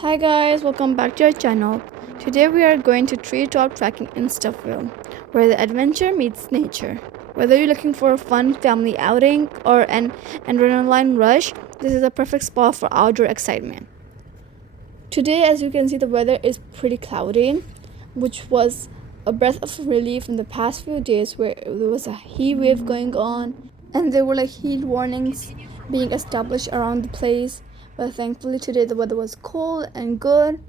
Hi guys, welcome back to our channel. Today we are going to Treetop Trekking in Stouffville, where the adventure meets nature. Whether you're looking for a fun family outing or an adrenaline rush, this is a perfect spot for outdoor excitement. Today, as you can see, the weather is pretty cloudy, which was a breath of relief from the past few days where there was a heat wave going on and there were like heat warnings being established around the place. But thankfully today the weather was cool and good,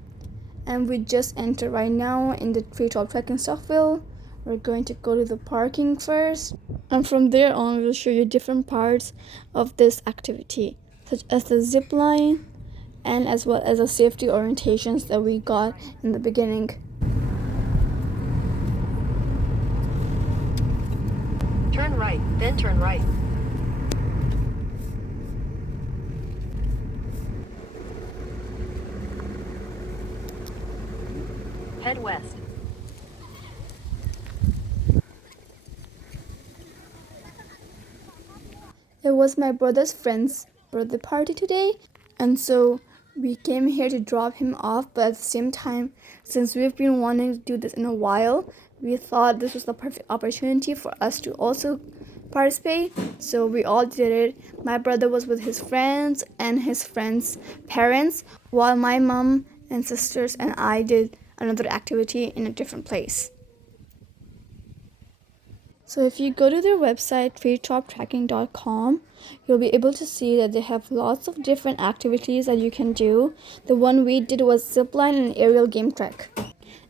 and we just entered right now in the Treetop Trekking Stouffville. We're going to go to the parking first, and from there on we'll show you different parts of this activity, such as the zip line and as well as the safety orientations that we got in the beginning. Turn right, then turn right. Head west. It was my brother's friend's birthday party today, and so we came here to drop him off, but at the same time, since we've been wanting to do this in a while, we thought this was the perfect opportunity for us to also participate. So we all did it. My brother was with his friends and his friends' parents, while my mom and sisters and I did another activity in a different place. So if you go to their website treetoptrekking.com, you'll be able to see that they have lots of different activities that you can do. The one we did was zipline and aerial game trek.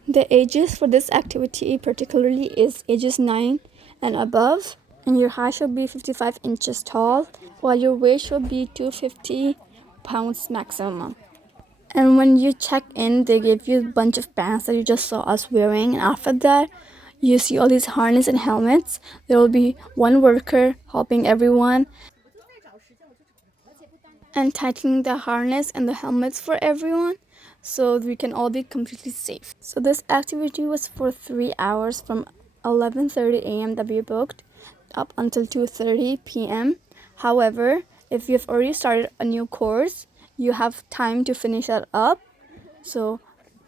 The ages for this activity particularly is ages 9 and above, and your height should be 55 inches tall, while your weight should be 250 pounds maximum. And when you check in, they give you a bunch of bands that you just saw us wearing, and after that you see all these harness and helmets. There will be one worker helping everyone and tightening the harness and the helmets for everyone so we can all be completely safe. So this activity was for 3 hours from 11:30 a.m. that we booked up until 2:30 p.m. However, if you've already started a new course, you have time to finish that up. So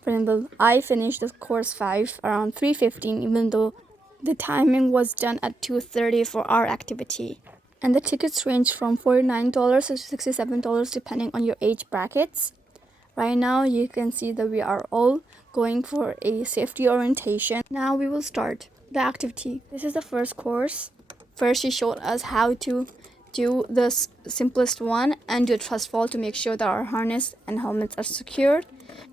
for example, I finished the course 5 around 3:15, even though the timing was done at 2:30 for our activity. And the tickets range from $49 to $67 depending on your age brackets. Right now you can see that we are all going for a safety orientation. Now we will start the activity. This is the first course. First she showed us how to do the simplest one and do a trust fall to make sure that our harness and helmets are secured,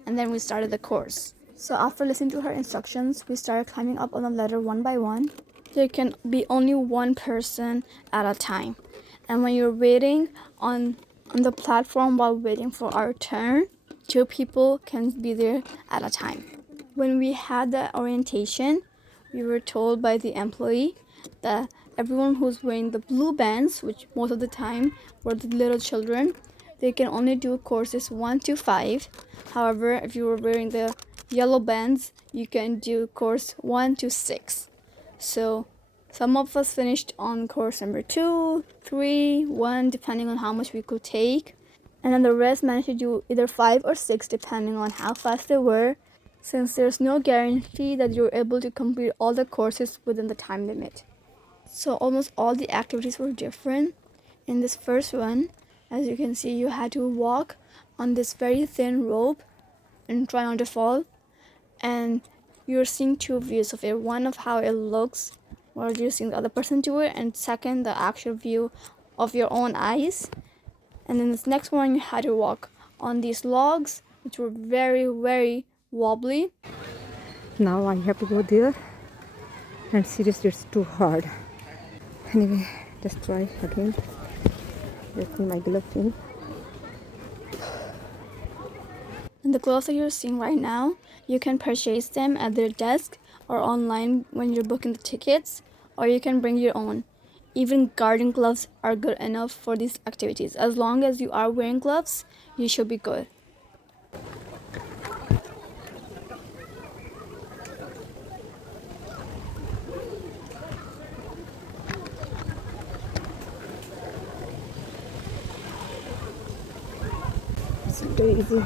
and then we started the course. So after listening to her instructions, we started climbing up on the ladder one by one. There can be only one person at a time, and when you're waiting on the platform while waiting for our turn, 2 people can be there at a time. When we had the orientation, we were told by the employee that everyone who's wearing the blue bands, which most of the time were the little children, they can only do courses 1 to 5. However, if you were wearing the yellow bands, you can do course 1 to 6. So some of us finished on course number 2, 3, 1, depending on how much we could take. And then the rest managed to do either 5 or 6 depending on how fast they were, since there's no guarantee that you're able to complete all the courses within the time limit. So almost all the activities were different. In this first one, as you can see, you had to walk on this very thin rope and try not to fall. And you're seeing 2 views of it. One of how it looks while you're seeing the other person do it, and second, the actual view of your own eyes. And then this next one, you had to walk on these logs, which were very, very wobbly. Now I have to go there, and seriously it's too hard. Anyway, just try again. Let me my glove in. And the gloves that you're seeing right now, you can purchase them at their desk or online when you're booking the tickets, or you can bring your own. Even garden gloves are good enough for these activities. As long as you are wearing gloves, you should be good. It's too easy.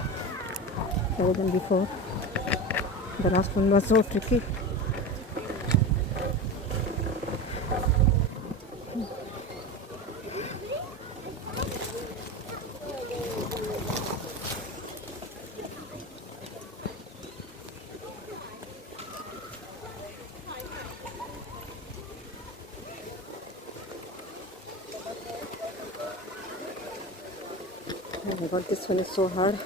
better than before. The last one was so tricky. Oh my god, this one is so hard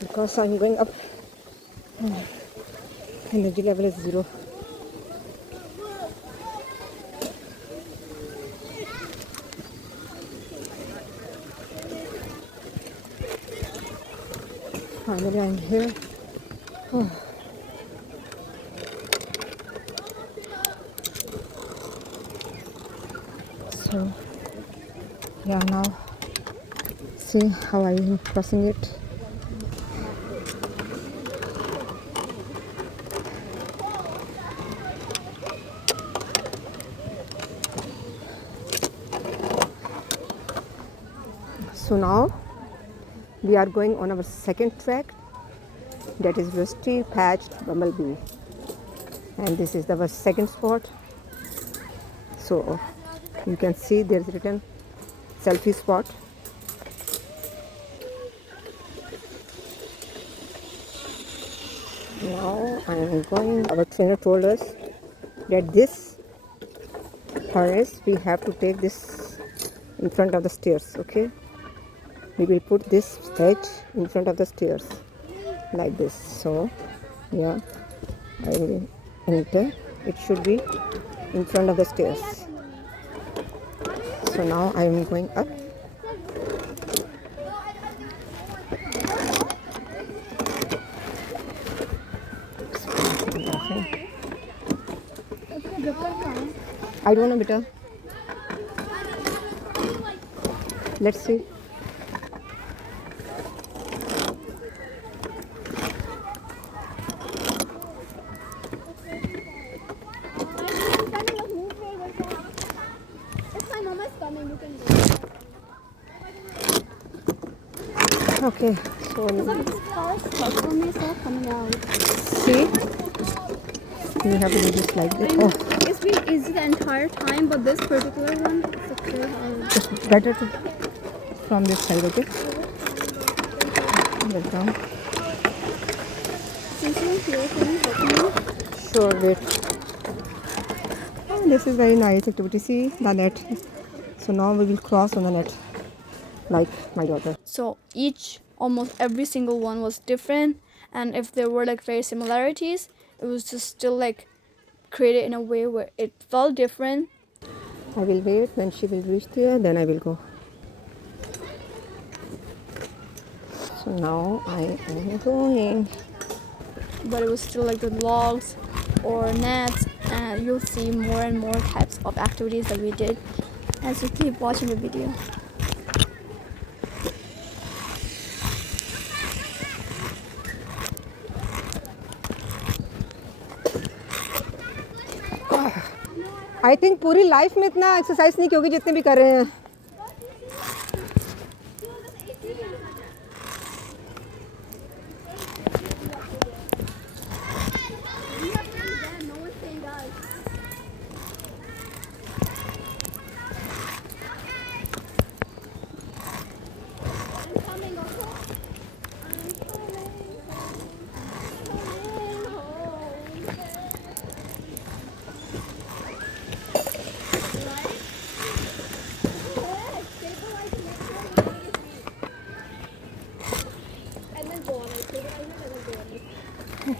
because I'm going up. Energy level is 0. Finally, I'm here. Oh. So, yeah, now see how I am crossing it. So now we are going on our second trek, that is Rusty Patched Bumblebee, and this is our second spot. So you can see there's written selfie spot. Now I am going. Our trainer told us that this harness we have to take this in front of the stairs. Okay, we will put this edge in front of the stairs like this. So yeah, I will enter. It should be in front of the stairs. So now I am going up. I don't know, beta. Let's see. Okay, so see, you have to do this like this. Oh, It's been easy the entire time, but this particular one is a clear hard. it's better to from this side, okay? Get down. Since you're here, can you help me? Sure, wait. Oh, this is very nice activity. See the net. So now we will cross on the net, like my daughter. So almost every single one was different, and if there were like very similarities, it was just still like created in a way where it felt different. I will wait when she will reach there, then I will go. So now I am going. But it was still like with logs or nets, and you'll see more and more types of activities that we did as you keep watching the video. I think पूरी life में इतना exercise नहीं की होगी जितने भी कर रहे हैं.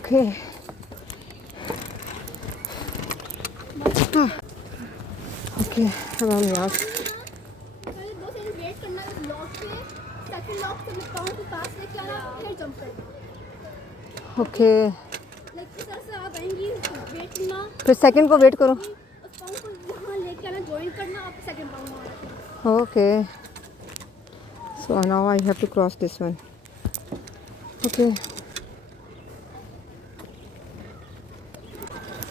Okay. Okay, अब हम यहाँ Okay. फिर सेकंड को वेट करो. Okay. So now I have to cross this one. Okay.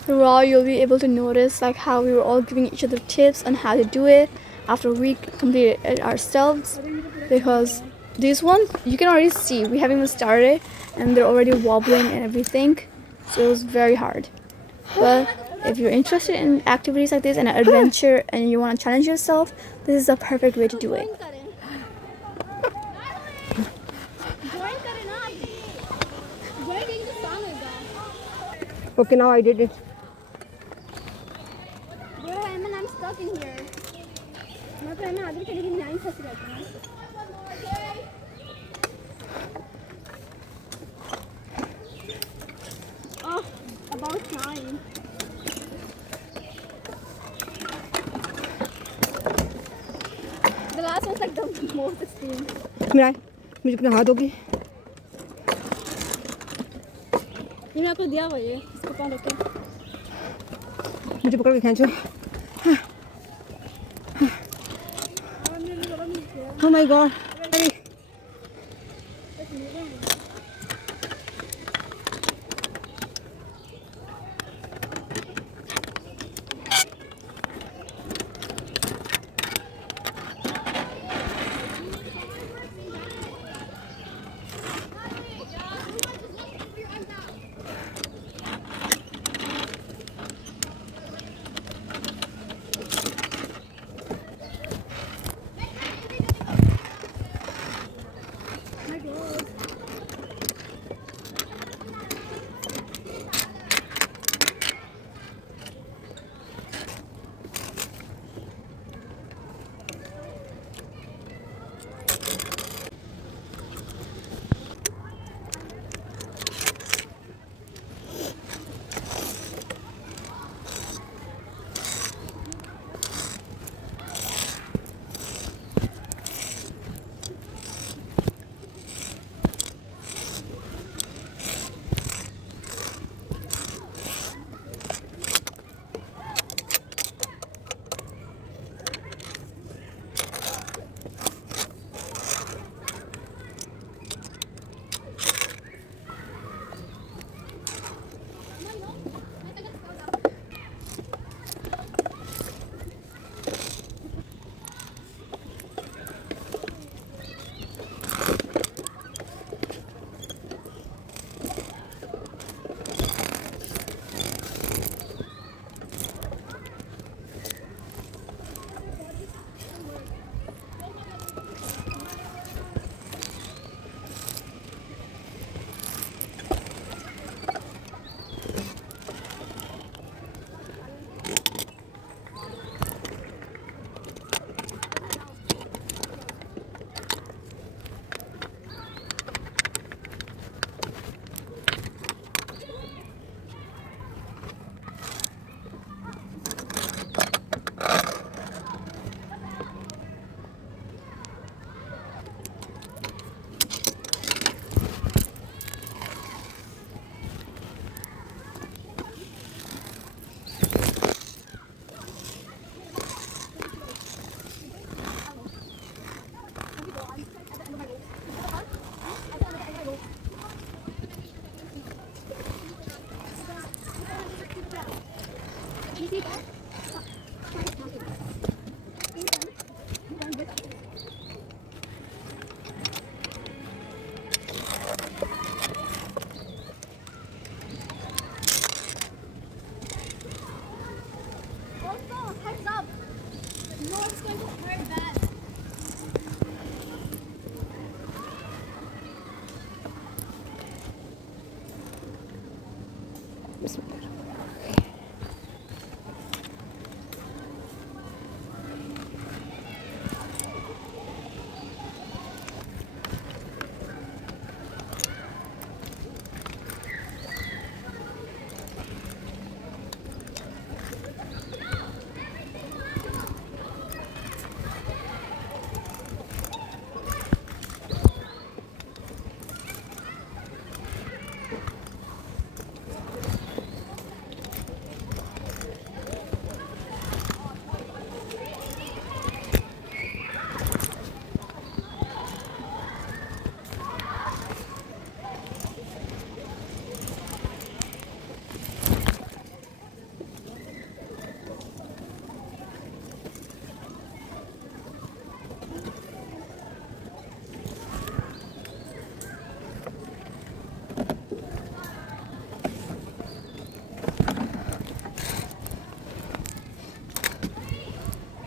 Throughout, you'll be able to notice like how we were all giving each other tips on how to do it after we completed it ourselves, because These ones, you can already see, we haven't even started and they're already wobbling and everything. So it was very hard. But if you're interested in activities like this and an adventure and you want to challenge yourself, this is a perfect way to do it. Okay, now I did it. I'm stuck in here. Oh, about time. The last one's like the most extreme. मेरा मुझे अपना हाथ दोगी? ये मैं आपको दिया हुआ है, इसको पकड़ के। मुझे पकड़ के खींचो। Oh my God.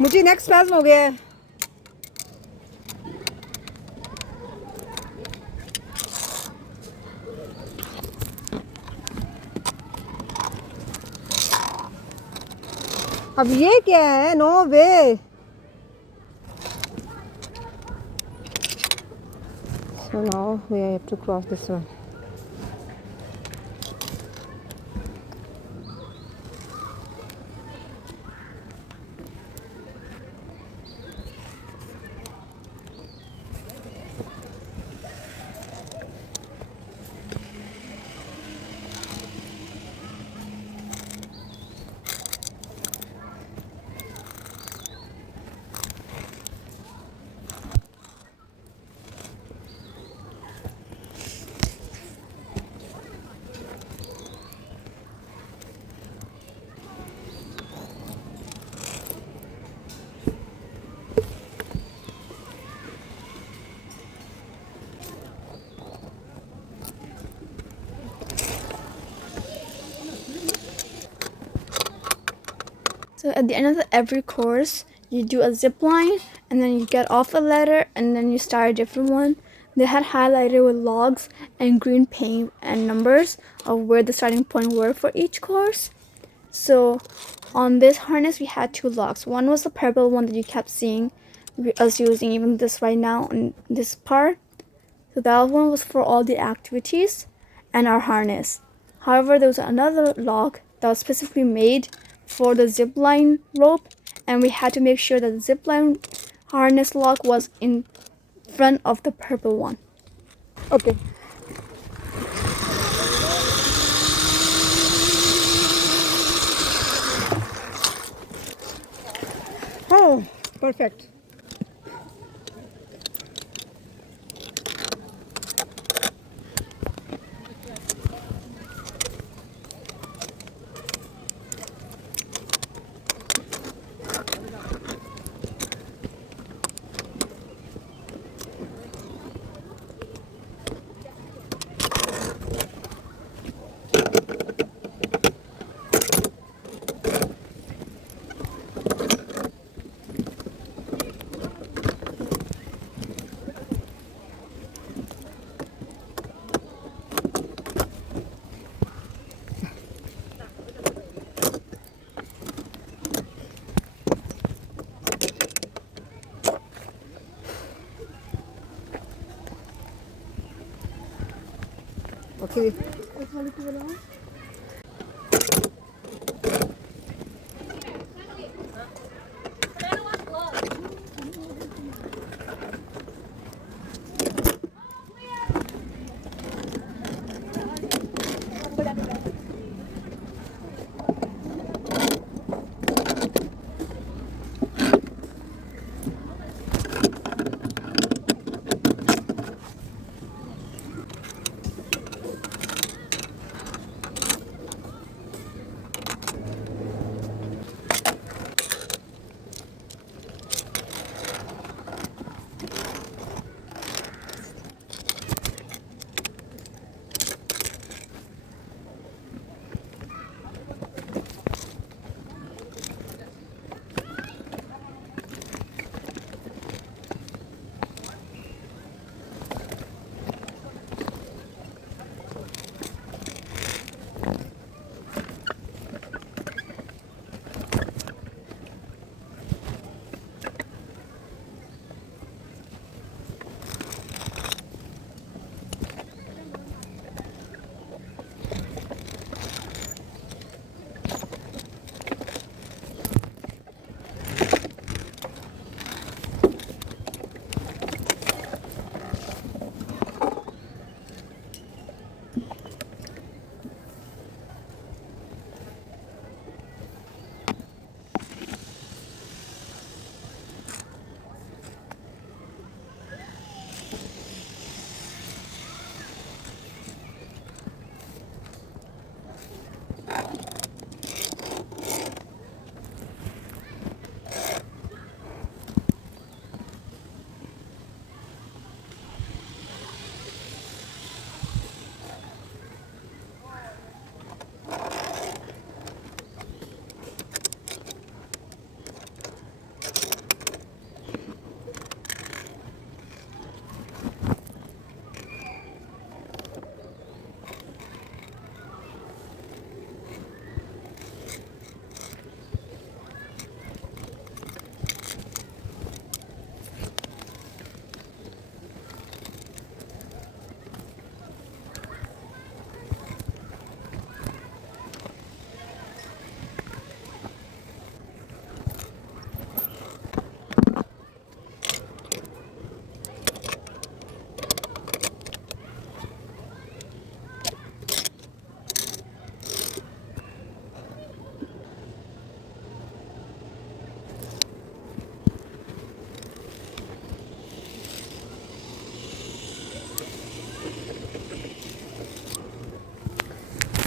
मुझे नेक्स्ट स्पैज़म हो गया है। अब ये क्या है? No way. So now we have to cross this one. So at the end of every course, you do a zip line, and then you get off a ladder, and then you start a different one. They had highlighted with logs and green paint and numbers of where the starting point were for each course. So on this harness, we had two logs. One was the purple one that you kept seeing us using, even this right now in this part. So that one was for all the activities and our harness. However, there was another log that was specifically made for the zipline rope, and we had to make sure that the zipline harness log was in front of the purple one. Okay. Oh, perfect. Okay.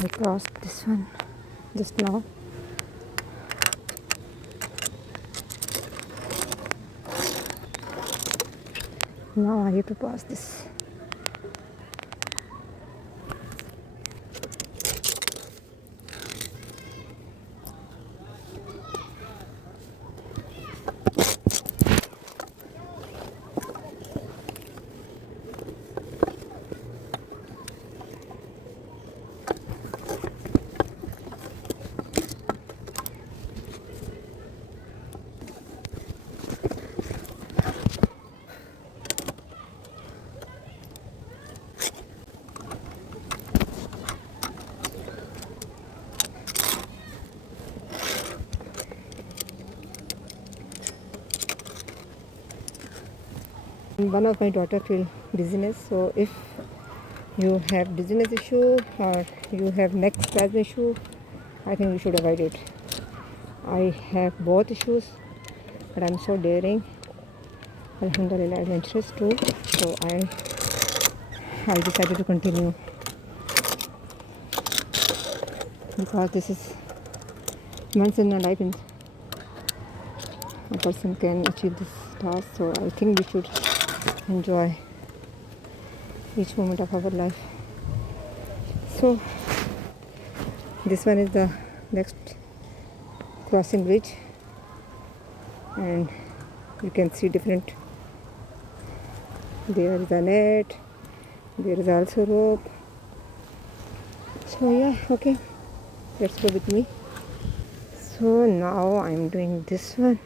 I crossed this one just now. Now I have to pass this. One of my daughter feel dizziness, so if you have dizziness issue or you have neck spasm issue, I think you should avoid it. I have both issues, but I'm so daring. Alhamdulillah, adventurous too. So I decided to continue because this is once in a life a person can achieve this task. So I think we should enjoy each moment of our life. So this one is the next crossing bridge, and you can see different. There is a net, there is also rope. So yeah, okay, let's go with me. So now I'm doing this one.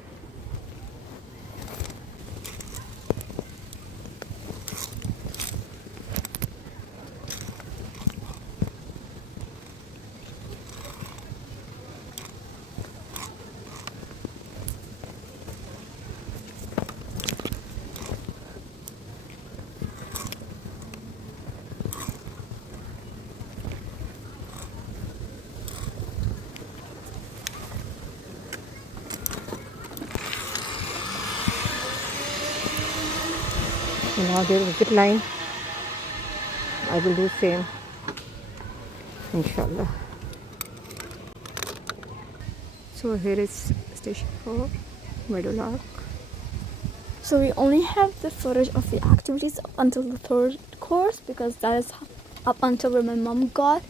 So now there is a zipline. I will do same, inshallah. So here is station 4, Meadowlark. So we only have the footage of the activities up until the third course because that is up until where my mom got.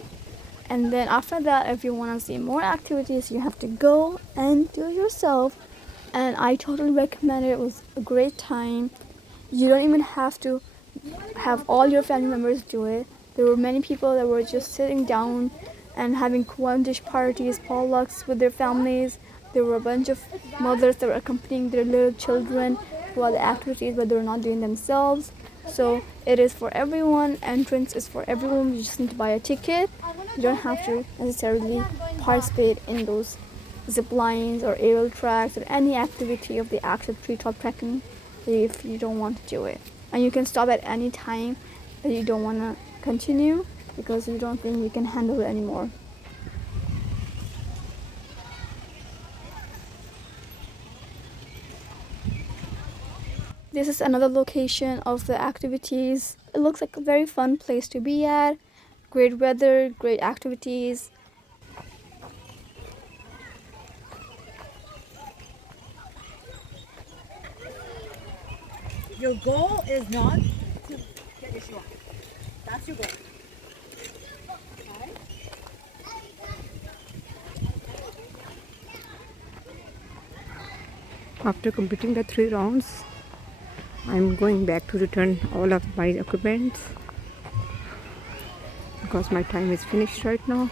And then after that, if you want to see more activities, you have to go and do it yourself. And I totally recommend it. It was a great time. You don't even have to have all your family members do it. There were many people that were just sitting down and having Kwandish parties, potlucks with their families. There were a bunch of mothers that were accompanying their little children through all the activities, but they were not doing themselves. So it is for everyone. Entrance is for everyone. You just need to buy a ticket. You don't have to necessarily participate in those zip lines or aerial tracks or any activity of the actual treetop trekking if you don't want to do it. And you can stop at any time that you don't want to continue because you don't think you can handle it anymore. This is another location of the activities. It looks like a very fun place to be at. Great weather, great activities. Your goal is not to get your shoe on. That's your goal. Okay? After completing the 3 rounds, I'm going back to return all of my equipment because my time is finished right now.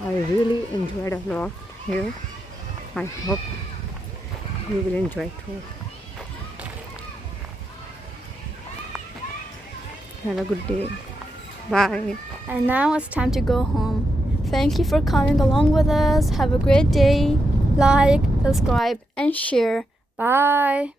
I really enjoyed a lot here. I hope you will enjoy too. Have a good day. Bye. And now it's time to go home. Thank you for coming along with us. Have a great day. Like, subscribe, and share. Bye.